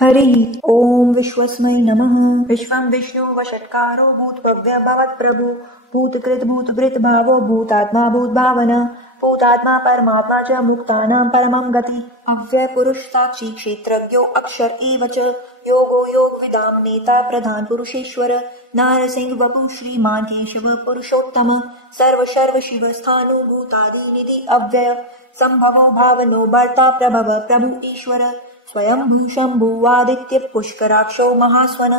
हरि ओम विश्वस्मै नमः। विश्वं विष्णु वषट्कारो भूतभव्य भवत्प्रभु भूतकृत भूतभृत भावो भूतात्मा भूतभावन भूतात्मा परमात्मा च मुक्तानां परमं गति अव्यय पुरुष साक्षी क्षेत्रज्ञो अक्षर एव च योगो योगविदां नेता प्रधान पुरुषेश्वर नारसिंह वपु श्रीमान केशव पुरुषोत्तम सर्व शिव स्थाणुभूतादि निधि अव्यय संभवो भावनो भर्ता प्रभव प्रभु ईश्वर स्वयंभू शंभुवादित्य पुष्कराक्षो महास्वन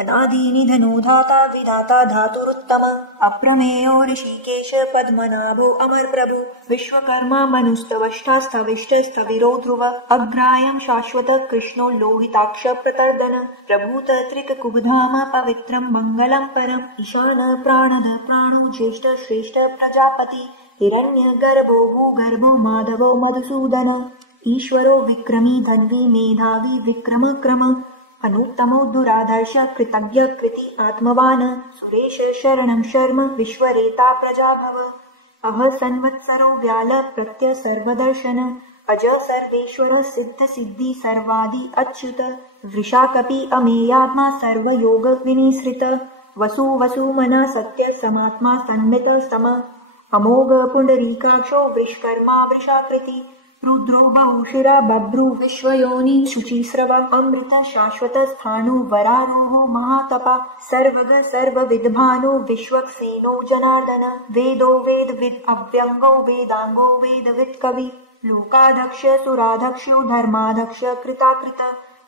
अनादि निधनो धाता विधाता धातुरुत्तम अप्रमेयो ऋषिकेश पद्मनाभो अमर प्रभु विश्वकर्मा मनुस्तवष्टास्तविष्ट स्थविरो ध्रुव अग्रायं शाश्वत कृष्णो लोहिताक्ष प्रतर्दन प्रभूत त्रिक कुबधाम पवित्रं मंगलम परम ईशान प्राणद प्राणो ज्येष्ठ श्रेष्ठ प्रजापति हिरण्य गर्भो भूगर्भो माधवो मधुसूदन ईश्वरो विक्रमी धन्वी मेधावी विक्रम क्रम अनुत्तमो दुराधर्ष कृतज्ञ कृति आत्मवान सुरेश शरणं शर्म विश्वरेता प्रजाभव अह संवत्सरो व्याल प्रत्य सर्वदर्शन अज सर्वेश्वर सिद्ध सिद्धि सर्वादि अच्युत वृषाकपि अमेयात्मा सर्वयोग विनिसृत वसु मना सत्य समात्मा सन्मित सम अमोघ पुंडरीकाक्षो वृषकर्मा वृषाकृति रुद्रो बहुशिरा बभ्रु विश्वयोनि शुचिस्रव अमृत शाश्वत स्थाणु वरारोहो महातपा सर्वग सर्वविद्भानो विश्वक्सेनो जनार्दन वेदो वेदविद अव्यंगो वेदांगो वेदविद कवि लोकाध्यक्ष सुराध्यक्षो धर्माध्यक्ष कृताकृत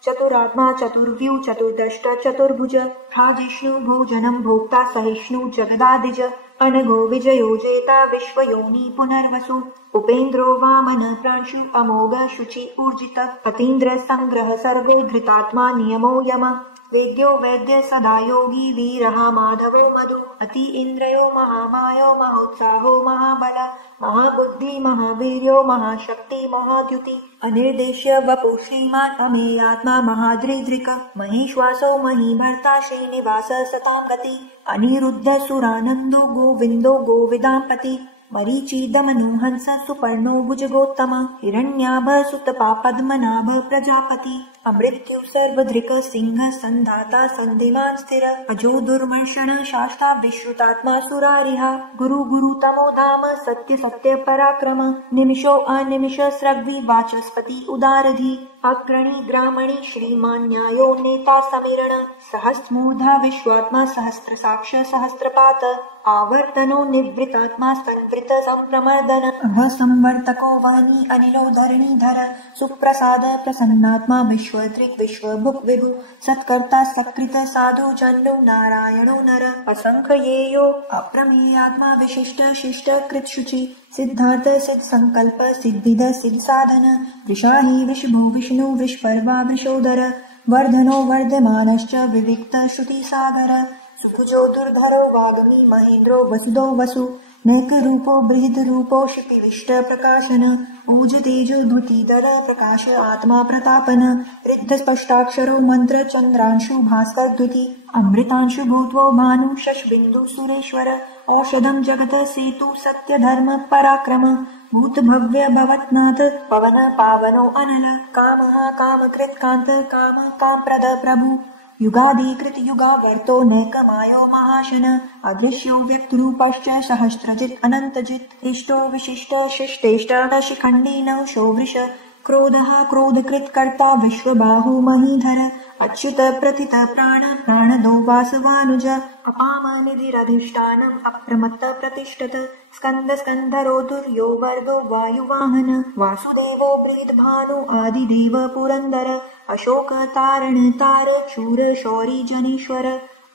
चतुरात्मा चतुर्व्यू चतुर्दष्ट चतुर्भुज भाजिष्णु भोजनं भोक्ता सहिष्णु जगदादिज अनघो विजयो जेता विश्वयोनि पुनर्वसु उपेन्द्रो वामन प्रांशु अमोघ शुचि ऊर्जित अतीन्द्र संग्रह सर्वे धृतात्मा नियमो यम वेद्यो वैद्य सदा योगी वीरः माधवो मधु अति इंद्रयो महामायो महोत्साहो महाबल महाबुद्धि महावीर्यो महाशक्ति महाद्युति अनिर्देश्य वपु श्रीमान अमेयात्मा महाद्रिद्रिक महेश्वासो महीभर्ता श्रीनिवास सतां गति अनिरुद्ध सुरानंदो गोविंदो गोविदांपति मरीचि दमनु हंस सुपर्णो भुजगोत्तम हिरण्याभ सुतपा पद्मनाभ प्रजापति अमृत्यु सर्वधृक सिंह संधाता संधिमान स्थिर अजो दुर्मर्षण शास्ता विश्रुतात्मा सुरारिहा गुरु गुरुतमो धाम सत्य सत्य पराक्रम निमिषो अनिमिष स्रग्वी वाचस्पति उदारधि अग्रणी ग्रामणी श्रीमान न्यायो नेता समीरण सहस्रमूर्धा विश्वात्मा सहस्त्र साक्ष सहस्त्रपात आवर्तनो निवृतात्मा संवृत संप्रमर्दन संवर्तको वहनी अनिलो धरणीधर सुप्रसाद प्रसन्नात्मा विश्वदृक् विश्वभुक् विभु सत्कर्ता सकृत साधु जन्नो नारायणो नर असंख्येयो अप्रमेयात्मा विशिष्ट शिष्ट कृतशुचि सिद्धार्थ सिद्ध संकल्प सिद्धिद सिद्ध साधन वृषाहि वृषभो विष्णु वृषपर्वा वृषोदर वर्धनो वर्धमानश्च विविक्त श्रुति सागर सुभुजो दुर्धरो वाग्मी महेन्द्रो वसुदो वसु नैक रूपो बृहद रूपो क्षितिविष्ट प्रकाशन ऊज तेजो द्युतिधर प्रकाश आत्मा प्रतापन रिद्ध स्पष्टाक्षरो मंत्र चंद्रांशु भास्कर द्युति अमृतांशु भूत्वो भानु शशबिंदु सुरेश्वर औषधम जगत सेतु सत्य धर्म पराक्रम भूत भव्य भवत्नाथ पवन पावनो अनल कामः कामकृत कांत काम कामप्रद प्रभु युगादिकृत युगावर्तो नैकमायो महाशन अदृश्यो व्यक्तरूपश्च सहस्रजित् अनन्तजित् इष्टो विशिष्ट शिष्टेष्ट शिखण्डी नवशो वृष क्रोधः क्रोधकृत कर्ता विश्वबाहु महीधर अच्युत प्रथित प्राण प्राणदो वासवानुज अपाम निधिरधिष्ठानम् अप्रमत्त प्रतिष्ठत स्कंद स्कंधरो दुर्यो वर्गो वायुवाहन वासुदेवो बृहद्भानु आदिदेव पुरंदर अशोक तारण तार शूर शौरी जनेश्वर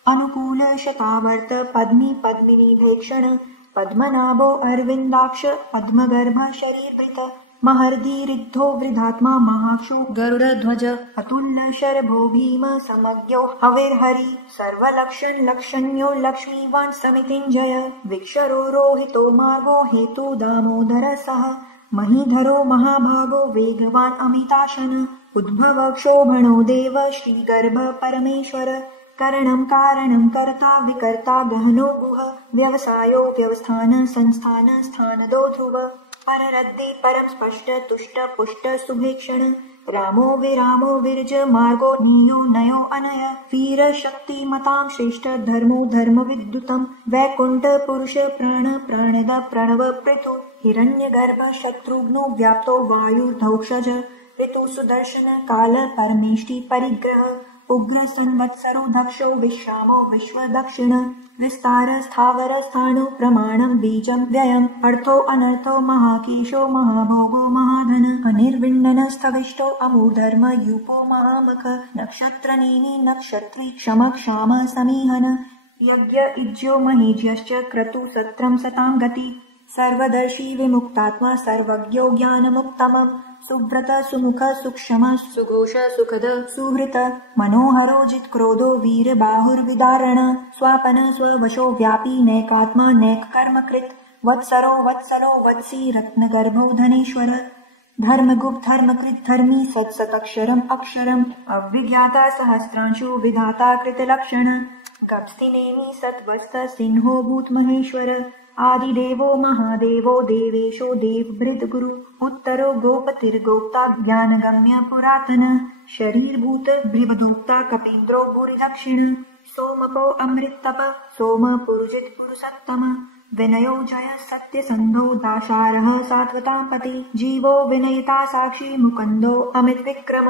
अनुकूल शतावर्त पद्मी पद्मिनी भैक्षण पद्मनाभो अरविंदाक्ष पद्मगर्भ शरीरभृत महर्दि रिद्धो वृद्धात्मा महाक्षो गरुड़ध्वज अतुल्य शरभो भीम समज्ञो हविर्हरि सर्वलक्षण लक्षण्यो लक्ष्मीवान समितिंजय विक्षरो रोहितो मार्गो हेतु दामोदर सह महीधरो महाभागो वेगवान अमिताशन उद्भव क्षोभणो देव श्रीगर्भ परमेश्वर करणं कारणं कर्ता विकर्ता गहनो गुह व्यवसायो व्यवस्थान संस्थान स्थानदो ध्रुव पररद्धि परम स्पष्ट तुष्ट पुष्ट सुभेक्षण रामो विरामो विरज मार्गो नीयो नयो अनय वीर शक्ति मतां श्रेष्ठ धर्मो धर्म विद्युतम् वैकुंठ पुरुष प्राण प्राणद प्रणव पृथु हिरण्यगर्भ शत्रुघ्नो व्याप्तो वायुर्धौषज ऋतु सुदर्शन काल परमेष्टि परिग्रह उग्र संवत्सरो दक्षो विश्रामो विश्वदक्षिण विस्तार स्थावर स्थाणु प्रमाणं बीजं व्ययम् अर्थो अनर्थो महाकेशो महाभोगो महाधन अनिर्विण्णन स्थविष्टो अमूर्धर्म यूपो महामख नक्षत्रनेमि नक्षत्री क्षम क्षाम समीहन यज्ञ इज्यो महीज्यश्च क्रतु सत्रं सतां गति सर्वदर्शी विमुक्तात्मा सर्वज्ञो ज्ञानमुत्तमम् सुव्रत सुमुख सुक्षम सुघोष सुखद सुहृत मनोहरो जित्क्रोधो वीर बाहुर्विदारण स्वापन स्ववशो व्यापी नैकात्मा नैक कर्मकृत वत्सरो वत्सलो वत्सी रत्नगर्भो धनेश्वर धर्मगुप्त धर्मकृत धर्मी सत्सतक्षरम् अक्षरम् अविज्ञाता सहस्रांशु विधाता कृतलक्षण गप्स्तिनेमि सत्वस्त सिंहो भूत महेश्वर आदिदेवो महादेवो देवेशो देवभृत गुरु उत्तरो गोपतिर्गोप्ता ज्ञानगम्य पुरातन शरीरभूत भृवदोक्ता कपीन्द्रो भूरिदक्षिण सोमपो अमृतप सोम पुरुजित पुरुषोत्तम विनयो जय सत्यसन्धो दाशारः सात्वतापति जीवो विनयिता साक्षी मुकुन्दो अमित विक्रम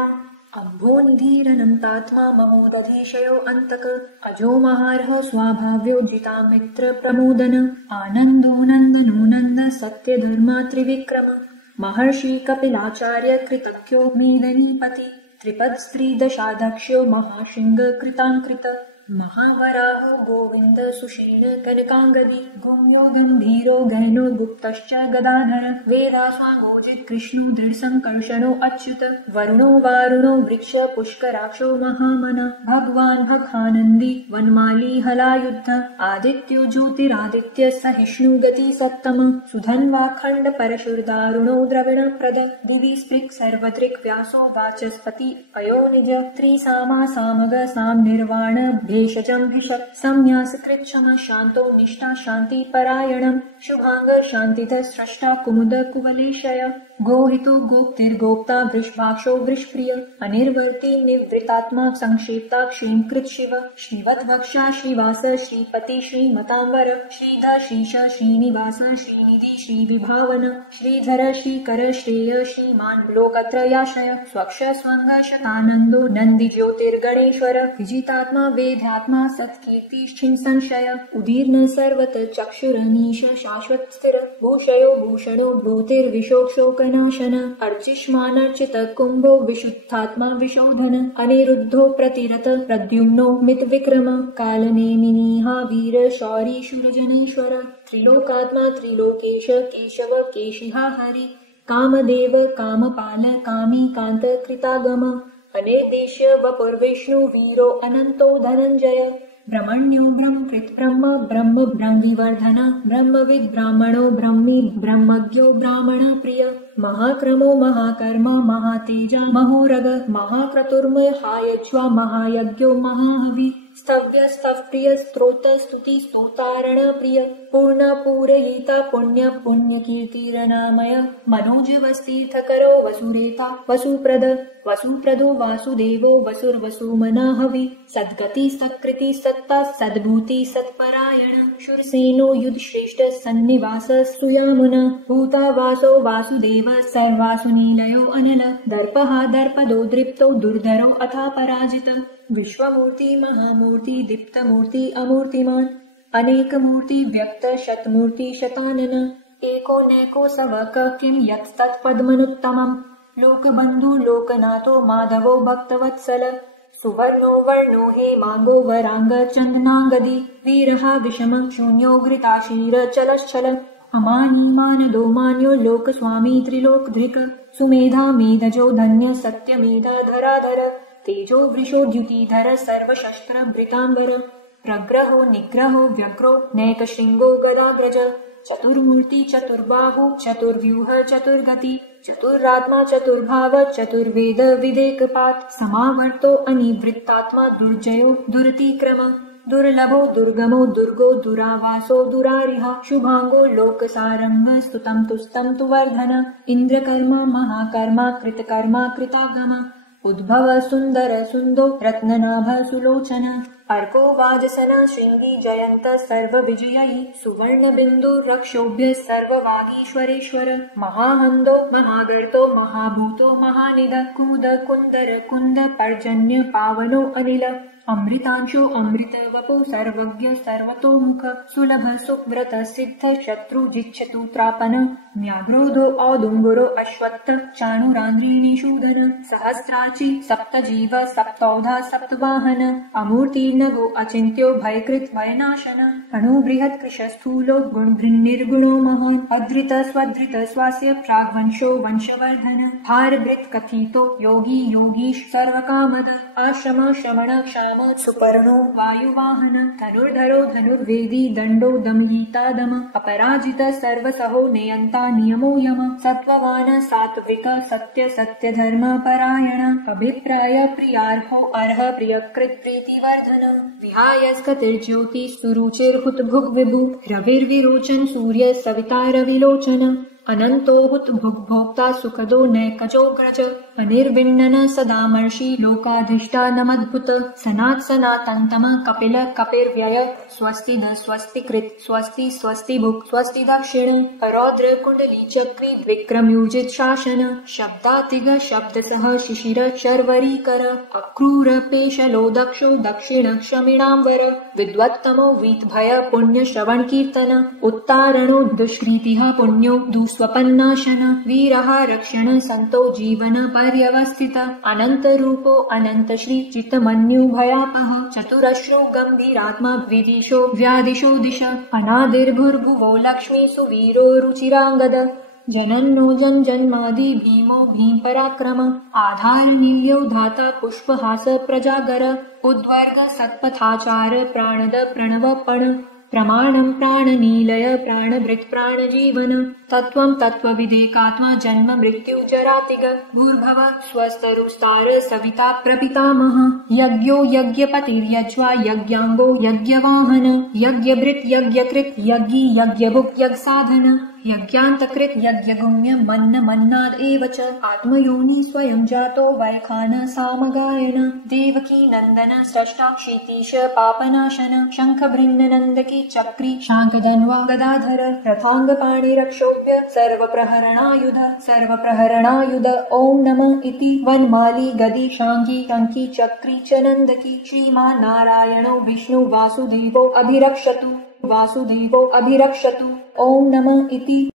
अम्भो निधिरनन्तात्मा ममोदधीशयो अन्तक अजो महार्ह स्वाभाव्यो जिता मित्र प्रमोदन आनन्दो नन्दनो नन्द सत्य धर्मा त्रिविक्रम महर्षि कपिलाचार्य कृतज्ञो मेदनीपति त्रिपद स्त्री दशाध्यक्षो महाशृंग कृतांकृत महावराहो गोविंद सुषेण कनकांगदी गुम्यो गंभीरो गहनो गुप्तश्च गदाधर वेदास्वामोजित कृष्णो दृढसंकर्षणो अच्युत वरुणो वारुणो वृक्ष पुष्कराक्षो महामन भगवान भगानंदी वनमाली हलायुद्ध आदित्यो ज्योतिरादित्य सहिष्णु गति सत्तम सुधन्वा खंड परशुर्दारुणो द्रविण प्रद दिवि स्पृक् सर्वदृक् व्यासो वाचस्पति अयो निज त्रिसामा सामग साम निर्वाण भेषजं भिषक् संन्यास कृच्छम शांतो निष्ठा शांति परायणम् शुभांग शांतिध स्रष्टा कुमुद कुवलेशय गोहितो गोप्तिर्गोप्ता वृषभाक्षो वृषप्रिय अनिर्वर्ती निवृतात्मा संक्षेप्ता क्षीणकृत शिव श्रीवद्वक्षा श्रीवास श्रीपति श्रीमतांबर श्रीधर श्रीश श्रीनिवास श्रीनिधि श्रीविभावन श्रीधर श्रीकर श्रेय श्रीमान लोकत्रयाशय स्वक्ष स्वंग शतानंदो नंदि ज्योतिर्गणेश्वर विजितात्मा वेद्यात्मा सत्कीर्ति क्षीण संशय उदीर्ण सर्वत चक्षुरनीश शाश्वत स्थिर भूषयो भूषणो भूतिर्विशोक्षोकनाशन अर्चिष्मानर्चित कुंभो विशुद्धात्मा विशोधन अनिरुद्धो प्रतिरत प्रद्युम्नो मित विक्रम कालनेमिनीहा वीर शौरी शूरजनेश्वर त्रिलोकात्मा त्रिलोकेश केशव केशिहा हरि कामदेव कामपाल कामी कांत कृतागम अनिर्देश वपुर्विष्णु वीरो अनंतो धनंजय ब्रह्मण्यो ब्रह्मकृत ब्रह्म ब्रह्म ब्रह्मविवर्धन ब्रह्मविद ब्राह्मणो ब्रह्मी ब्रह्मज्ञो ब्राह्मण प्रिय महाक्रमो महाकर्म महातेजा महोरग महाक्रतुर्महायज्वा महायज्ञो महाहवि स्तव्य स्तवप्रिय स्त्रोत स्तुति स्तोतारण प्रिय पूर्ण पूरयिता पुण्य पुण्य कीर्तिरनामय मनोजवस्तीर्थकरो वसुरेता वसुप्रद वसुप्रदो वासुदेवो वसुर्वसुमना हवि सद्गति सत्कृति सत्ता सद्भूति सत्परायण शूरसेनो युधश्रेष्ठ सन्निवास सुयामुन भूतावासो वासुदेव सर्वासुनीलयो अनल दर्पहा दर्पदो दृप्तो दुर्धरो अथा पराजित विश्वमूर्ति महामूर्ति दीप्तमूर्ति अमूर्तिमान् अनेक मूर्ति व्यक्त शतमूर्ति शतानन एको नैको सवक किं यत् तत्पद्मनुत्तमम् लोकबन्धु लोकनाथो माधवो भक्तवत्सल सुवर्णो वर्णो हेमांगो वरांग चंदनांगदी वीरहा विषम शून्यो घृताशीर चलश्चल अमानीमानदो मान्यो लोकस्वामी त्रिलोकधृक् सुमेधा मेधजो धन्य सत्यमेधा धराधर तेजो वृषो द्युतिधर सर्वशस्त्र भृतांबर प्रग्रहो निग्रहो व्यग्रो नैकशृंगो गदाग्रज चतुर्मूर्ति चतुर्बाहु चतुर्व्यूह चतुर्गति चतुरात्मा चतुर्भाव चतुर्वेद विदेकपात समावर्तो अनिवृत्तात्मा दुर्जयो दुरतिक्रम दुर्लभो दुर्गमो दुर्गो दुरावासो दुरारिह शुभांगो लोकसारंग स्तुतं तुस्तं तु वर्धन इंद्रकर्मा महाकर्मा कृतकर्मा कृतागम उद्भव सुंदर सुंदो रत्ननाभ सुलोचन अर्को वाजसन श्रृंगी जयंत सर्व विजयी सुवर्ण बिंदु रक्षोभ्य सर्ववागीश्वरेश्वर महाहंदो महागर्तो महाभूतो महानिद कूद कुंदर कुंद पर्जन्य पावनो अनिल अमृतांशो अमृत वपो सर्वज्ञ सर्वतोमुख सुलभ सुव्रत सिद्ध शत्रु जिच्छतु त्रापन व्याघ्रोधो औदुंगुरो अश्वत्थ चाणुरान्द्रीणीषूदन सहस्राची सप्तजीव सप्तौधा सप्तवाहन अमूर्तिर्नगो अचिन्त्यो भयकृत् भयनाशन अणुबृहत् कृशस्थूलो गुणभृन्निर्गुणो महान् अधृत स्वधृत स्वास्य प्राग्वंशो वंशवर्धन भारभृत् कथितो योगी योगीश सर्वकामद आश्रम श्रमण क्षाम सुपर्णो वायुवाहन धनुर्धरो धनुर्वेदी दंडो दमयितादम अपराजित सर्वसहो नियंता नियमो यम सत्ववान सात्विक सत्य सत्य धर्म परायण अभिप्राय प्रियार्हो अर्ह प्रियकृत प्रीतिवर्धन विहायस्कतिर्ज्योति सुरुचिर्हुत भुग विभु रविर्विरोचन सूर्य सविता रविलोचन अनंतो हुत भुग्भोक्ता सुखदो नैकजोग्रज अनिर्विण्णन सदामर्षि लोकाधिष्ठानमद्भुत सनात् सनातन्तम कपिल कपिर्व्यय स्वस्ति न स्वस्ति कृत स्वस्ति स्वस्ति भुक् स्वस्ति दक्षिण रौद्र कुंडली चक्री विक्रमयोजित शासन शब्दातिग शब्दसह शिशिर शर्वरीकर अक्रूर पेशलो दक्षो दक्षिण क्षमिणांवर विद्वत्तमो वीतभय पुण्य श्रवण कीर्तन उत्तारणो दुष्कृतिः पुण्यो स्वपन्नाशन वीरः रक्षण संतो जीवन पर्यवस्थित अनंत रूपो अनंत श्री चित्तमन्यु भयापः चतुरश्रो गंभीरात्मा विदिशो व्यादिशो दिश अनादिर्भुर्भुवो लक्ष्मी सुवीरो रुचिरांगद जनन्नो जन्मादि भीमो भीम पराक्रम आधार नील्यो धाता पुष्पहास प्रजागर उद्वर्ग सत्पथाचार प्राणद प्रणवपण प्रमाणं प्राणनीलय प्राणभृत् प्राणजीवन तत्त्वं तत्त्वविदेकात्मा जन्म मृत्यु जरातिग भूर्भव स्वस्तरुस्तार सविता प्रपितामह यज्ञो यज्ञपतिर्यज्वा यज्ञांगो यज्ञवाहन यज्ञभृत् यज्ञकृत् यज्ञी यज्ञभुक् यज्ञसाधन यज्ञान्तकृत् यज्ञगुण्य मन्न मन्नाद एव च आत्मयोनि स्वयं जातो वैखान सामगायन देवकी नंदन स्रष्टा क्षितीश पापनाशन शंखभृन्न नंदकी चक्री शांकधन्वा गदाधर रथांगपाणि रक्षोभ्य सर्वप्रहरणायुध ओम नमः इति वनमाली गदी शांगी टंकी चक्री च नंदकी श्रीमान् नारायणो विष्णु वासुदेवो अभिरक्षतु ओम नमः इति